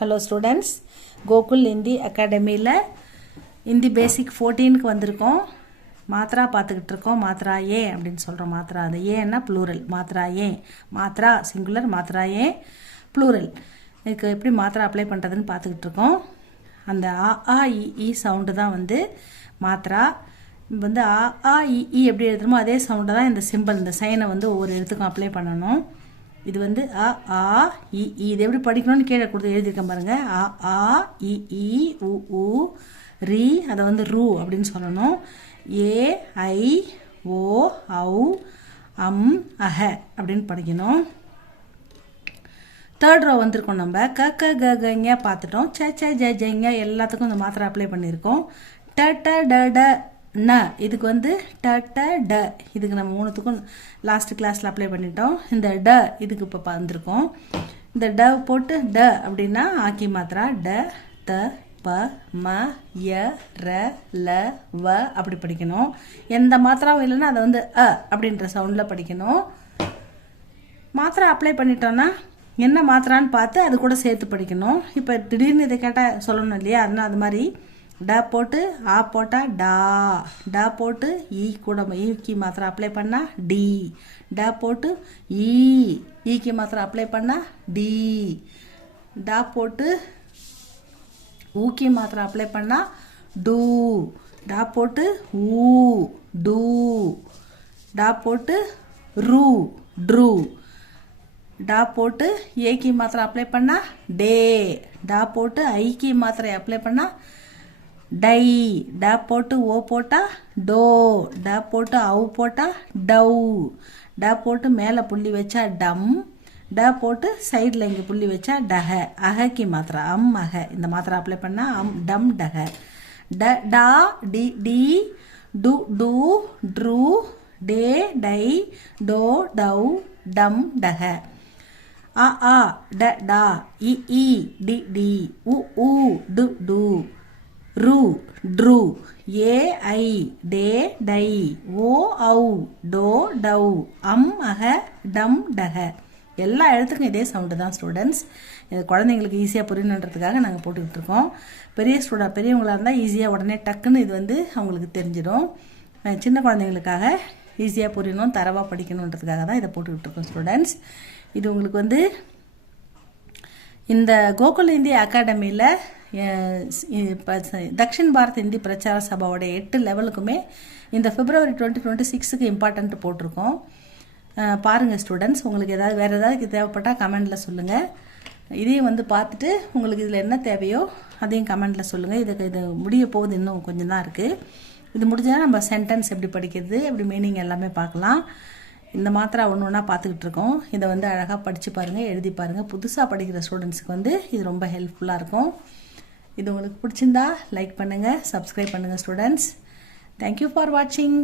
Hello students, Gokul Hindi Academy Hindi Basic 14க்கு வந்திருக்கோம். மாத்ரா பார்த்துக்கிட்டு இருக்கோம். மாத்ரா ஏ அப்படின்னு சொல்கிறோம். மாத்ரா அது ஏன்னா ப்ளூரல். மாத்ரா ஏ, மாத்ரா சிங்குலர், மாத்ரா ஏ ப்ளூரல். இதுக்கு எப்படி மாத்ரா அப்ளை பண்ணுறதுன்னு பார்த்துக்கிட்டு இருக்கோம். அந்த ஆ இ சவுண்டு தான் வந்து மாத்ரா. வந்து ஆ இ எப்படி எழுதுறோமோ அதே சவுண்டை தான் இந்த சிம்பிள், இந்த சைனை வந்து ஒவ்வொரு எழுத்துக்கும் அப்ளை பண்ணணும். இது வந்து ஆ இ இது எப்படி படிக்கணும்னு கீழே கொடுத்து எழுதியிருக்கேன் பாருங்கள். ஆ இ உ ரி, அதை வந்து ரூ அப்படின்னு சொல்லணும். ஏ ஐ ஓ ஔ அம் அஹ அப்படின்னு படிக்கணும். தேர்ட் ரோ வந்திருக்கோம். நம்ம கங்க பார்த்துட்டோம். ஜங்க எல்லாத்துக்கும் இந்த மாத்திரை அப்ளை பண்ணியிருக்கோம். ட ந இதுக்கு வந்து ட இதுக்கு நம்ம மூணுத்துக்கும் லாஸ்ட் கிளாஸில் அப்ளை பண்ணிட்டோம். இந்த ட இதுக்கு இப்போ வந்திருக்கோம். இந்த ட போட்டு ட அப்படின்னா ஆக்கி மாத்திரா. ட த ப ம ய ர ல வ அப்படி படிக்கணும். எந்த மாத்திராவும் இல்லைன்னா அதை வந்து அப்படின்ற சவுண்டில் படிக்கணும். மாத்திரை அப்ளை பண்ணிட்டோன்னா என்ன மாத்திரான்னு பார்த்து அது கூட சேர்த்து படிக்கணும். இப்போ திடீர்னு இதை கேட்டால் சொல்லணும் இல்லையா, அதனால் அது மாதிரி ட போட்டு ஆ போட்டால் டா, ட போட்டு ஈ கூட ஈக்கு மாத்திரை அப்ளை பண்ணால் டி, ட போட்டு ஈக்கு மாத்திரை அப்ளை பண்ணால் டி, ட போட்டு ஊக்கி மாத்திரை அப்ளை பண்ணால் டூ, ட போட்டு ஊ டூ, ட போட்டு ரூ ட்ரூ, டா போட்டு ஏக்கி மாத்திரை அப்ளை பண்ணால் டே, டா போட்டு ஐக்கி மாத்திரை அப்ளை பண்ணால் டை, டா போட்டு ஓ போட்டால் டோ, டா போட்டு அவு போட்டால் டவ், டா போட்டு மேலே புள்ளி வச்சா டம், டா போட்டு சைடில் இங்கே புள்ளி வச்சா டஹ, அஹக்கி மாத்திரை அம் அஹ. இந்த மாத்திரை அப்ளை பண்ணால் அம் டம் டஹ. ட டா டி டி டு டு ட்ரூ டே டை டோ டவ் டம் டஹ. ஆ ட டா இ டி டி உ டு டு ரூ ட்ரூ ஏ ஐ டே டை ஓ ஔ டோ டவ் அம் அஹ டம் டஹ. எல்லா எழுத்துக்கும் இதே சவுண்டு தான் ஸ்டூடெண்ட்ஸ். இது குழந்தைங்களுக்கு ஈஸியாக புரியணுன்றதுக்காக நாங்கள் போட்டுக்கிட்டு இருக்கோம். பெரியவங்களாக இருந்தால் ஈஸியாக உடனே டக்குன்னு இது வந்து அவங்களுக்கு தெரிஞ்சிடும். சின்ன குழந்தைங்களுக்காக ஈஸியாக புரியணும், தரவாக படிக்கணுன்றதுக்காக தான் இதை போட்டுக்கிட்டு இருக்கோம் ஸ்டூடெண்ட்ஸ். இது உங்களுக்கு வந்து இந்த கோகுல் இந்தி அகாடமியில் தக்ஷின் பாரத் இந்தி பிரச்சார சபாவோட 8 லெவலுக்குமே இந்த February 2026க்கு இம்பார்ட்டன்ட் போட்டிருக்கோம். பாருங்கள் ஸ்டூடெண்ட்ஸ். உங்களுக்கு வேறு ஏதாவது தேவைப்பட்டால் கமெண்டில் சொல்லுங்கள். இதையும் வந்து பார்த்துட்டு உங்களுக்கு இதில் என்ன தேவையோ அதையும் கமெண்டில் சொல்லுங்கள். இது முடிய போகுது, இன்னும் கொஞ்சம் தான் இருக்குது. இது முடிஞ்சால் நம்ம சென்டென்ஸ் எப்படி படிக்கிறது, எப்படி மீனிங் எல்லாமே பார்க்கலாம். இந்த மாத்திரை ஒன்று ஒன்றா பார்த்துக்கிட்டு இருக்கோம். இதை வந்து அழகாக படித்து பாருங்கள், எழுதி பாருங்கள். புதுசாக படிக்கிற ஸ்டூடெண்ட்ஸுக்கு வந்து இது ரொம்ப ஹெல்ப்ஃபுல்லாக இருக்கும். இது உங்களுக்கு பிடிச்சிருந்தா லைக் பண்ணுங்கள், சப்ஸ்கிரைப் பண்ணுங்கள் ஸ்டூடெண்ட்ஸ். தேங்க்யூ ஃபார் வாட்சிங்.